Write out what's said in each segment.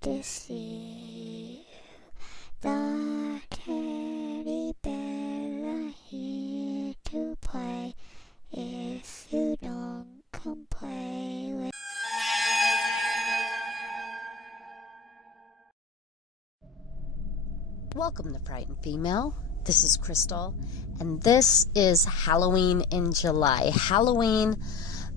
deceive. The teddy bears are here to play. If you don't come play with. Welcome to Frightened Female. This is Crystal, and this is Halloween in July. Halloween,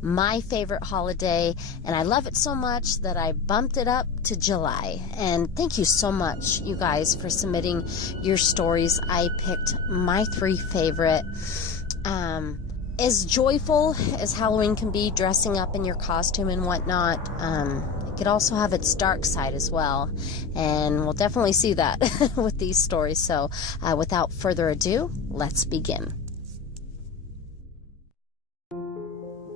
my favorite holiday, and I love it so much that I bumped it up to July. And thank you so much, you guys, for submitting your stories. I picked my 3 favorite. As joyful as Halloween can be, dressing up in your costume and whatnot, it could also have its dark side as well, and we'll definitely see that with these stories. So without further ado, let's begin.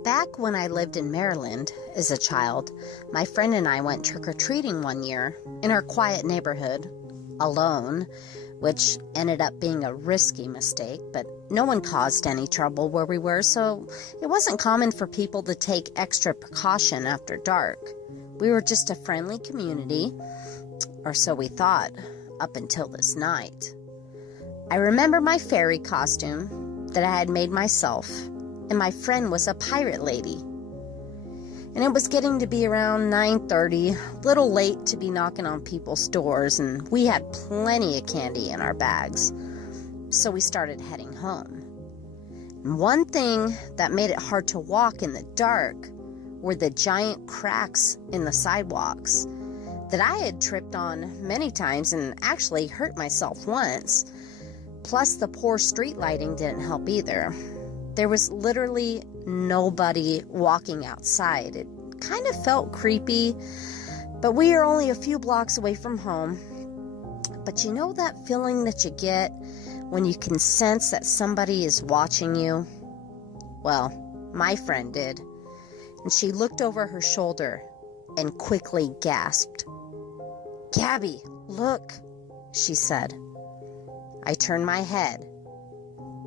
Back when I lived in Maryland as a child, my friend and I went trick-or-treating one year in our quiet neighborhood, alone, which ended up being a risky mistake, but no one caused any trouble where we were, so it wasn't common for people to take extra precaution after dark. We were just a friendly community, or so we thought, up until this night. I remember my fairy costume that I had made myself, and my friend was a pirate lady. And it was getting to be around 9:30, a little late to be knocking on people's doors, and we had plenty of candy in our bags. So we started heading home. And one thing that made it hard to walk in the dark were the giant cracks in the sidewalks that I had tripped on many times and actually hurt myself once. Plus, the poor street lighting didn't help either. There was literally nobody walking outside. It kind of felt creepy, but we are only a few blocks away from home. But you know that feeling that you get when you can sense that somebody is watching you? Well, my friend did. And she looked over her shoulder and quickly gasped. "Gabby, look," she said. I turned my head,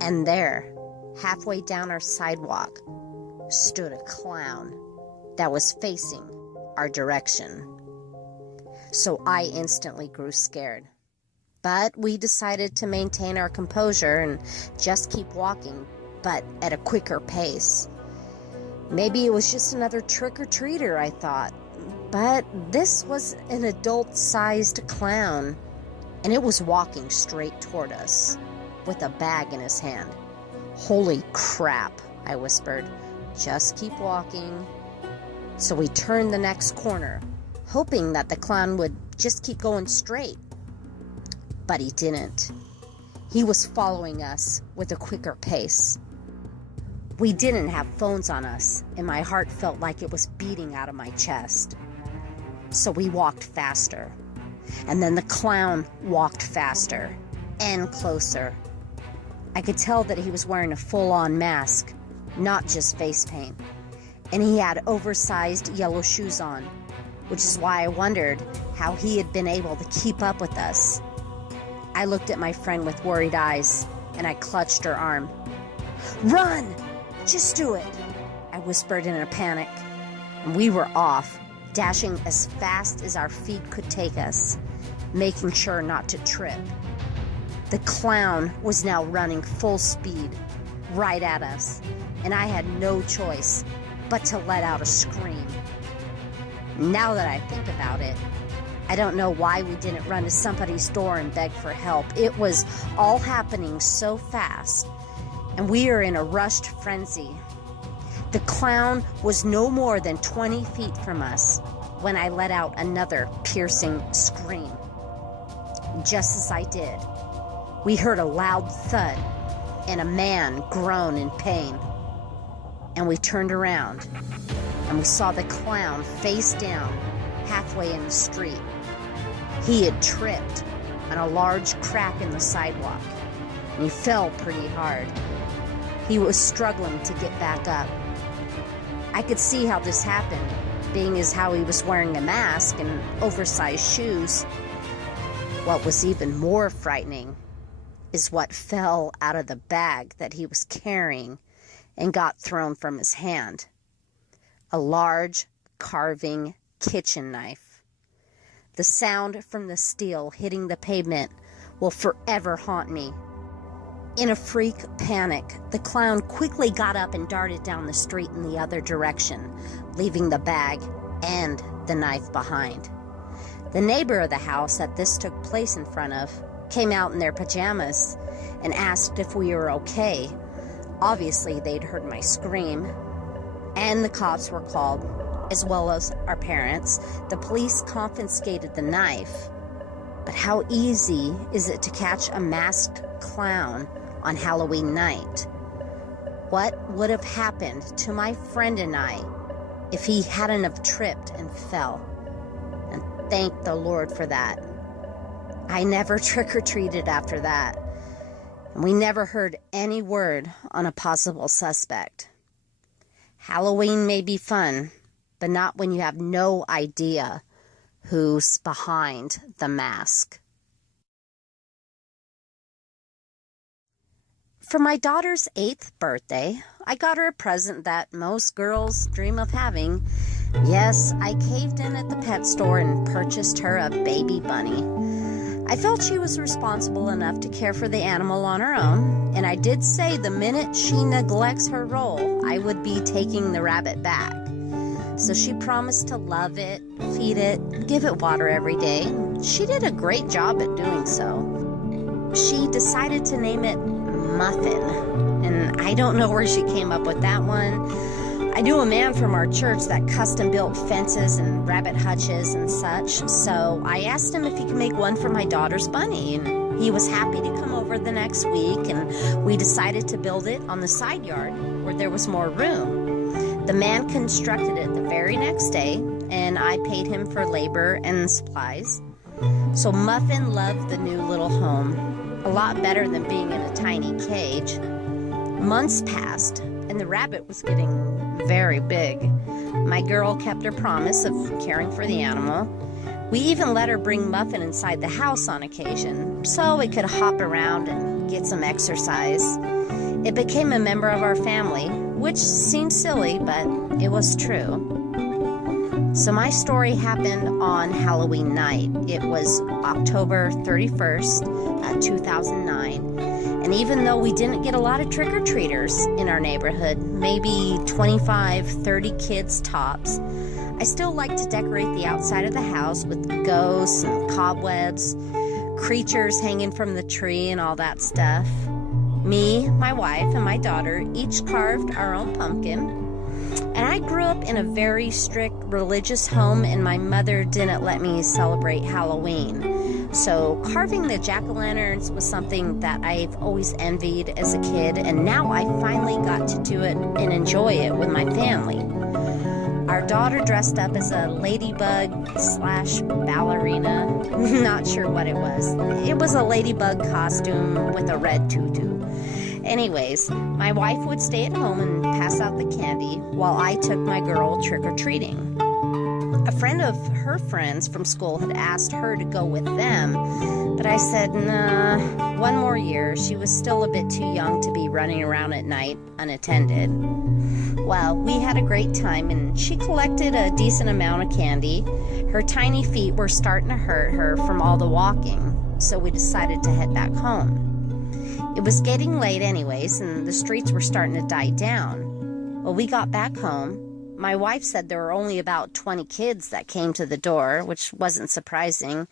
and there, halfway down our sidewalk, stood a clown that was facing our direction. So I instantly grew scared. But we decided to maintain our composure and just keep walking, but at a quicker pace. Maybe it was just another trick-or-treater, I thought. But this was an adult-sized clown, and it was walking straight toward us with a bag in his hand. "Holy crap," I whispered. "Just keep walking." So we turned the next corner, hoping that the clown would just keep going straight. But he didn't. He was following us with a quicker pace. We didn't have phones on us, and my heart felt like it was beating out of my chest. So we walked faster. And then the clown walked faster and closer. I could tell that he was wearing a full-on mask, not just face paint. And he had oversized yellow shoes on, which is why I wondered how he had been able to keep up with us. I looked at my friend with worried eyes, and I clutched her arm. "Run! Just do it!" I whispered in a panic. And we were off, dashing as fast as our feet could take us, making sure not to trip. The clown was now running full speed right at us, and I had no choice but to let out a scream. Now that I think about it, I don't know why we didn't run to somebody's door and beg for help. It was all happening so fast, and we are in a rushed frenzy. The clown was no more than 20 feet from us when I let out another piercing scream. Just as I did, we heard a loud thud and a man groan in pain. And we turned around, and we saw the clown face down halfway in the street. He had tripped on a large crack in the sidewalk, and he fell pretty hard. He was struggling to get back up. I could see how this happened, being as how he was wearing a mask and oversized shoes. What was even more frightening is what fell out of the bag that he was carrying and got thrown from his hand. A large carving kitchen knife. The sound from the steel hitting the pavement will forever haunt me. In a freak panic, the clown quickly got up and darted down the street in the other direction, leaving the bag and the knife behind. The neighbor of the house that this took place in front of came out in their pajamas and asked if we were okay. Obviously, they'd heard my scream, and the cops were called, as well as our parents. The police confiscated the knife. But how easy is it to catch a masked clown on Halloween night? What would have happened to my friend and I if he hadn't have tripped and fell? And thank the Lord for that. I never trick-or-treated after that, and we never heard any word on a possible suspect. Halloween may be fun, but not when you have no idea who's behind the mask. For my daughter's 8th birthday, I got her a present that most girls dream of having. Yes, I caved in at the pet store and purchased her a baby bunny. I felt she was responsible enough to care for the animal on her own, and I did say the minute she neglects her role, I would be taking the rabbit back. So she promised to love it, feed it, give it water every day. She did a great job at doing so. She decided to name it Muffin, and I don't know where she came up with that one. I knew a man from our church that custom built fences and rabbit hutches and such, so I asked him if he could make one for my daughter's bunny, and he was happy to come over the next week, and we decided to build it on the side yard where there was more room. The man constructed it the very next day, and I paid him for labor and supplies. So Muffin loved the new little home a lot better than being in a tiny cage. Months passed, and the rabbit was getting very big. My girl kept her promise of caring for the animal. We even let her bring Muffin inside the house on occasion, so it could hop around and get some exercise. It became a member of our family, which seems silly, but it was true. So my story happened on Halloween night. It was October 31st, 2009. And even though we didn't get a lot of trick-or-treaters in our neighborhood, maybe 25, 30 kids tops, I still like to decorate the outside of the house with ghosts and cobwebs, creatures hanging from the tree and all that stuff. Me, my wife, and my daughter each carved our own pumpkin. And I grew up in a very strict religious home, and my mother didn't let me celebrate Halloween. So carving the jack-o'-lanterns was something that I've always envied as a kid, and now I finally got to do it and enjoy it with my family. Our daughter dressed up as a ladybug / ballerina. Not sure what it was. It was a ladybug costume with a red tutu. Anyways, my wife would stay at home and pass out the candy while I took my girl trick-or-treating. A friend of her friends from school had asked her to go with them, but I said, nah, one more year. She was still a bit too young to be running around at night unattended. Well, we had a great time, and she collected a decent amount of candy. Her tiny feet were starting to hurt her from all the walking, so we decided to head back home. It was getting late anyways, and the streets were starting to die down. Well, we got back home. My wife said there were only about 20 kids that came to the door, which wasn't surprising.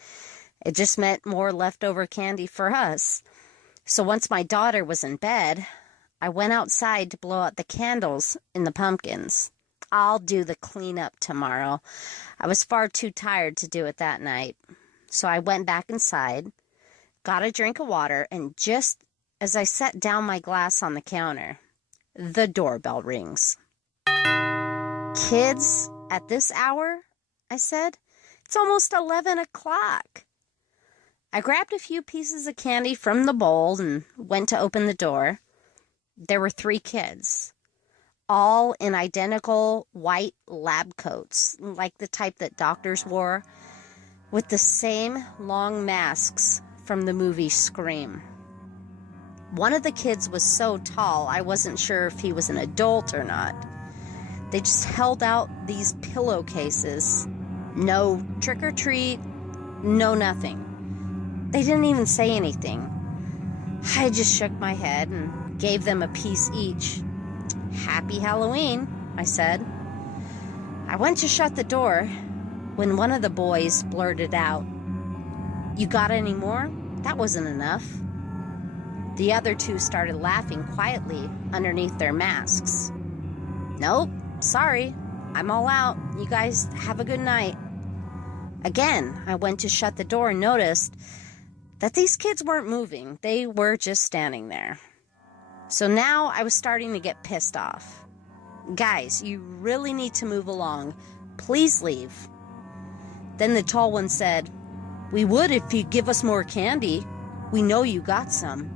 It just meant more leftover candy for us. So once my daughter was in bed, I went outside to blow out the candles in the pumpkins. I'll do the cleanup tomorrow. I was far too tired to do it that night. So I went back inside, got a drink of water, and just as I set down my glass on the counter, the doorbell rings. Kids, at this hour? I said. It's almost 11 o'clock. I grabbed a few pieces of candy from the bowl and went to open the door. There were 3 kids, all in identical white lab coats, like the type that doctors wore, with the same long masks from the movie Scream. One of the kids was so tall, I wasn't sure if he was an adult or not. They just held out these pillowcases. No trick or treat, No, nothing. They didn't even say anything. I just shook my head and gave them a piece each. Happy Halloween, I said. I went to shut the door when one of the boys blurted out, "You got any more? That wasn't enough." The other two started laughing quietly underneath their masks. "Nope, sorry, I'm all out. You guys have a good night." Again, I went to shut the door and noticed that these kids weren't moving. They were just standing there. So now I was starting to get pissed off. "Guys, you really need to move along. Please leave." Then the tall one said, "We would if you'd give us more candy. We know you got some."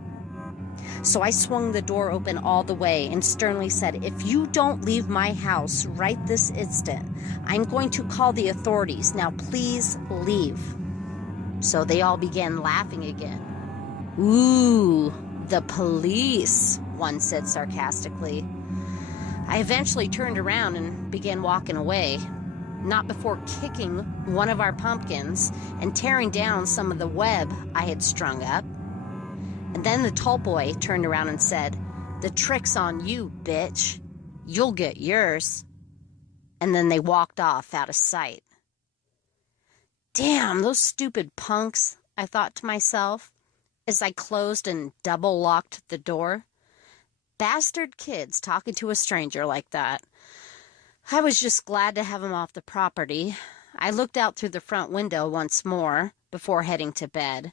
So I swung the door open all the way and sternly said, "If you don't leave my house right this instant, I'm going to call the authorities. Now please leave." So they all began laughing again. "Ooh, the police," one said sarcastically. I eventually turned around and began walking away, not before kicking one of our pumpkins and tearing down some of the web I had strung up. And then the tall boy turned around and said, "The trick's on you, bitch. You'll get yours." And then they walked off out of sight. Damn, those stupid punks, I thought to myself as I closed and double-locked the door. Bastard kids talking to a stranger like that. I was just glad to have them off the property. I looked out through the front window once more before heading to bed.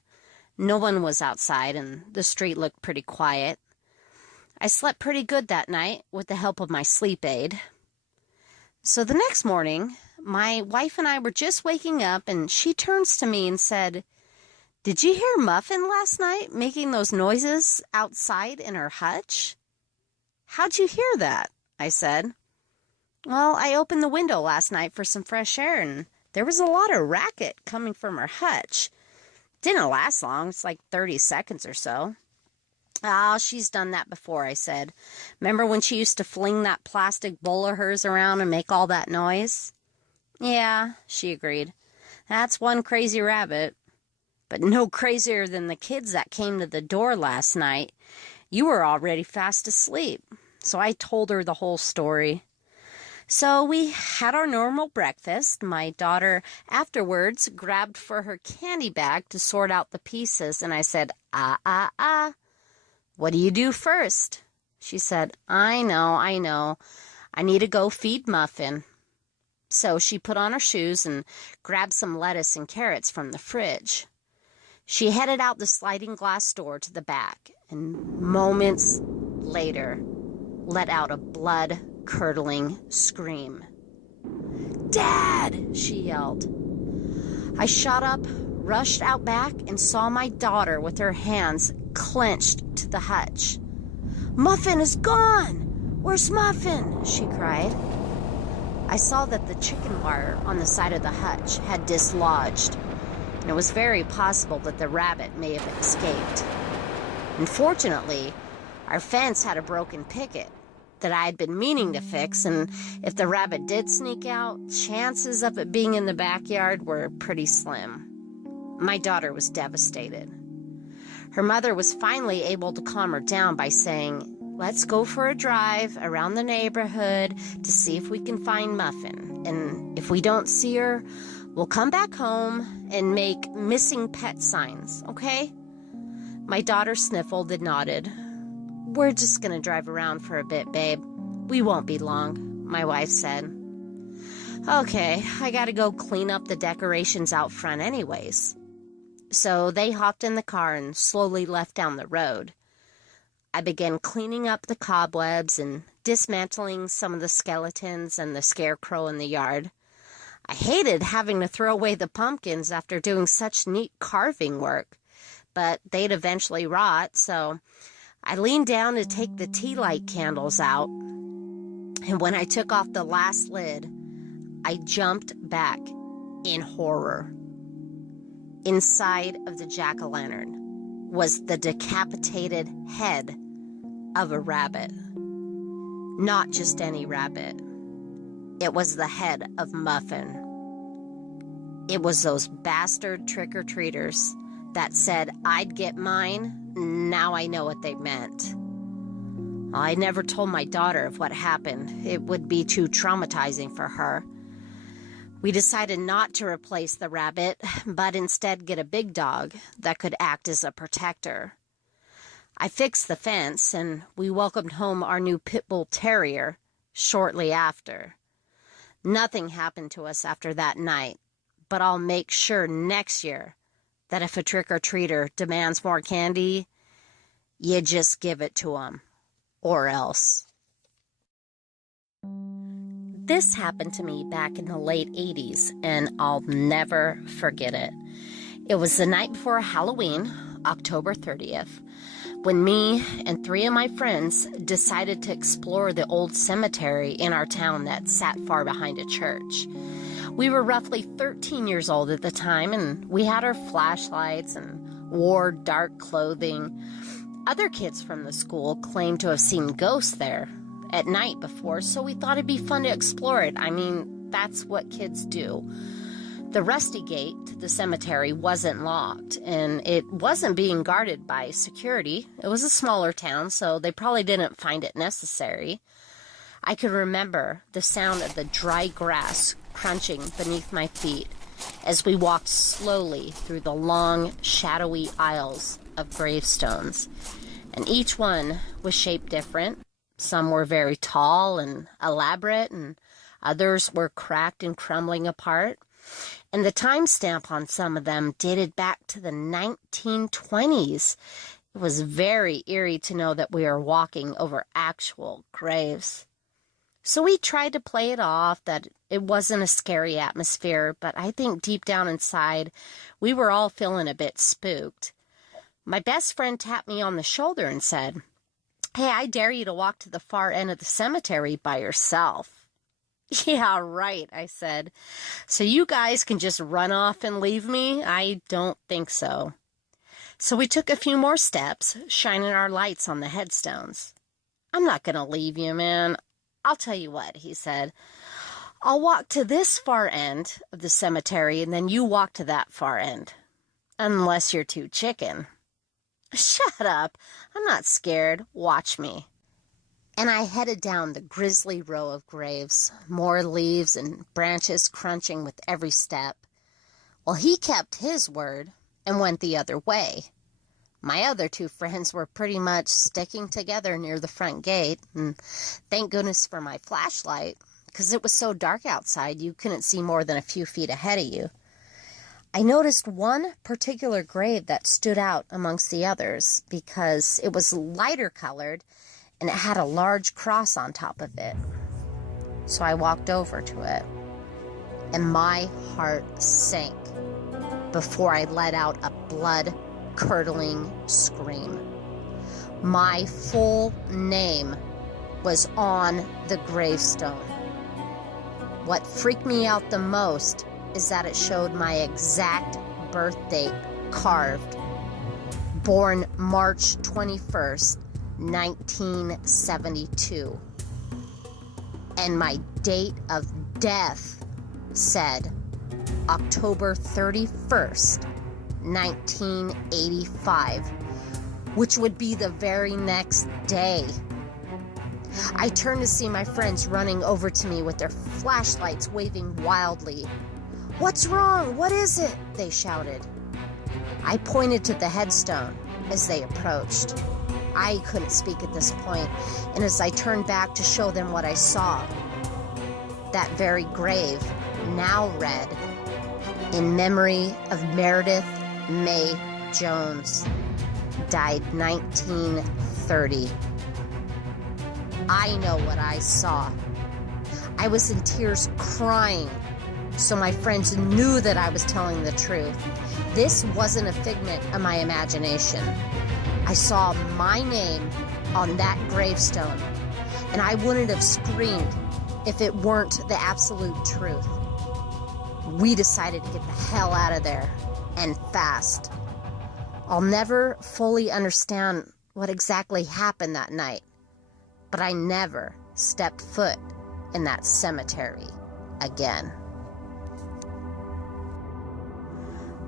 No one was outside, and the street looked pretty quiet. I slept pretty good that night with the help of my sleep aid. So the next morning, my wife and I were just waking up, and she turns to me and said, "Did you hear Muffin last night making those noises outside in her hutch?" "How'd you hear that?" I said. "Well, I opened the window last night for some fresh air, and there was a lot of racket coming from her hutch. Didn't last long. It's like 30 seconds or so." "Oh, she's done that before," I said. "Remember when she used to fling that plastic bowl of hers around and make all that noise?" "Yeah," she agreed. "That's one crazy rabbit. But no crazier than the kids that came to the door last night. You were already fast asleep." So I told her the whole story. So we had our normal breakfast. My daughter afterwards grabbed for her candy bag to sort out the pieces, and I said, "What do you do first?" She said, I know. I need to go feed Muffin." So she put on her shoes and grabbed some lettuce and carrots from the fridge. She headed out the sliding glass door to the back, and moments later let out a blood-curdling scream. "Dad!" she yelled. I shot up, rushed out back, and saw my daughter with her hands clenched to the hutch. "Muffin is gone! Where's Muffin?" she cried. I saw that the chicken wire on the side of the hutch had dislodged, and it was very possible that the rabbit may have escaped. Unfortunately, our fence had a broken picket that I had been meaning to fix, and if the rabbit did sneak out, chances of it being in the backyard were pretty slim. My daughter was devastated. Her mother was finally able to calm her down by saying, "Let's go for a drive around the neighborhood to see if we can find Muffin. And if we don't see her, we'll come back home and make missing pet signs, okay?" My daughter sniffled and nodded. "We're just going to drive around for a bit, babe. We won't be long," my wife said. "Okay, I got to go clean up the decorations out front anyways." So they hopped in the car and slowly left down the road. I began cleaning up the cobwebs and dismantling some of the skeletons and the scarecrow in the yard. I hated having to throw away the pumpkins after doing such neat carving work, but they'd eventually rot, so I leaned down to take the tea light candles out, and when I took off the last lid, I jumped back in horror. Inside of the jack-o'-lantern was the decapitated head of a rabbit. Not just any rabbit. It was the head of Muffin. It was those bastard trick-or-treaters that said I'd get mine. Now I know what they meant. I never told my daughter of what happened. It would be too traumatizing for her. We decided not to replace the rabbit, but instead get a big dog that could act as a protector. I fixed the fence, and we welcomed home our new pit bull terrier shortly after. Nothing happened to us after that night, but I'll make sure next year that if a trick-or-treater demands more candy, you just give it to them, or else. This happened to me back in the late 80s, and I'll never forget it. It was the night before Halloween, October 30th, when me and 3 of my friends decided to explore the old cemetery in our town that sat far behind a church. We were roughly 13 years old at the time, and we had our flashlights and wore dark clothing. Other kids from the school claimed to have seen ghosts there at night before, so we thought it'd be fun to explore it. I mean, that's what kids do. The rusty gate to the cemetery wasn't locked, and it wasn't being guarded by security. It was a smaller town, so they probably didn't find it necessary. I could remember the sound of the dry grass crunching beneath my feet as we walked slowly through the long, shadowy aisles of gravestones. And each one was shaped different. Some were very tall and elaborate, and others were cracked and crumbling apart. And the timestamp on some of them dated back to the 1920s. It was very eerie to know that we were walking over actual graves. So we tried to play it off that it wasn't a scary atmosphere, but I think deep down inside, we were all feeling a bit spooked. My best friend tapped me on the shoulder and said, "Hey, I dare you to walk to the far end of the cemetery by yourself." "Yeah, right," I said. "So you guys can just run off and leave me? I don't think so." So we took a few more steps, shining our lights on the headstones. "I'm not going to leave you, man. I'll tell you what," he said. "I'll walk to this far end of the cemetery, and then you walk to that far end. Unless you're too chicken." "Shut up. I'm not scared. Watch me." And I headed down the grisly row of graves, more leaves and branches crunching with every step. Well, he kept his word and went the other way. My other 2 friends were pretty much sticking together near the front gate, and thank goodness for my flashlight, because it was so dark outside you couldn't see more than a few feet ahead of you. I noticed one particular grave that stood out amongst the others because it was lighter colored and it had a large cross on top of it. So I walked over to it, and my heart sank before I let out a blood-curdling scream. My full name was on the gravestone. What freaked me out the most is that it showed my exact birth date carved. Born March 21st, 1972. And my date of death said October 31st, 1985, which would be the very next day. I turned to see my friends running over to me with their flashlights waving wildly. "What's wrong? What is it?" they shouted. I pointed to the headstone as they approached. I couldn't speak at this point, and as I turned back to show them what I saw, that very grave now read, "In memory of Meredith May Jones, died 1930. I know what I saw. I was in tears crying, so my friends knew that I was telling the truth. This wasn't a figment of my imagination. I saw my name on that gravestone, and I wouldn't have screamed if it weren't the absolute truth. We decided to get the hell out of there, and fast. I'll never fully understand what exactly happened that night, but I never stepped foot in that cemetery again.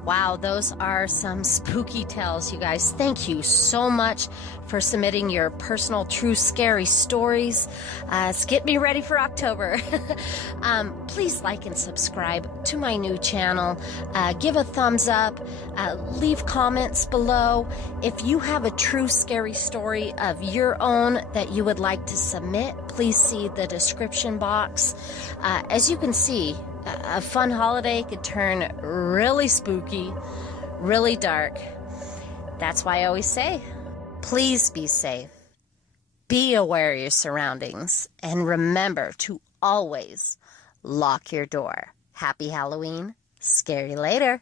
Wow, those are some spooky tales, you guys. Thank you so much for submitting your personal, true, scary stories. It's getting me ready for October. Please like and subscribe to my new channel. Give a thumbs up. Leave comments below. If you have a true, scary story of your own that you would like to submit, please see the description box. As you can see, a fun holiday could turn really spooky, really dark. That's why I always say, please be safe, be aware of your surroundings, and remember to always lock your door. Happy Halloween. Scary later.